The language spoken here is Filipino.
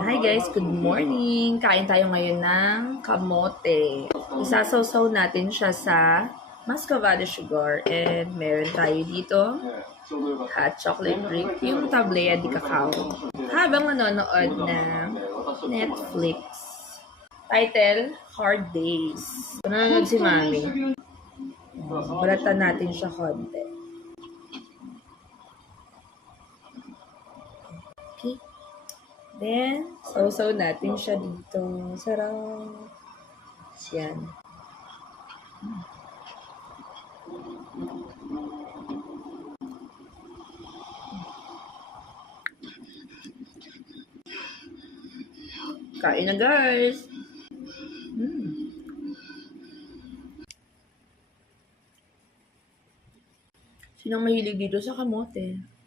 Hi guys, good morning! Kain tayo ngayon ng kamote. Isasawsaw natin siya sa muscovado sugar and meron tayo dito hot chocolate drink, yung tablea de cacao. Habang nanonood ng Netflix. Title, Hard Days. Nanonood si Mami. Balatan natin siya konti. Okay. Then, sausaw natin siya dito. Sarap. Yan. Kain na guys! Sinong mahilig dito sa kamote?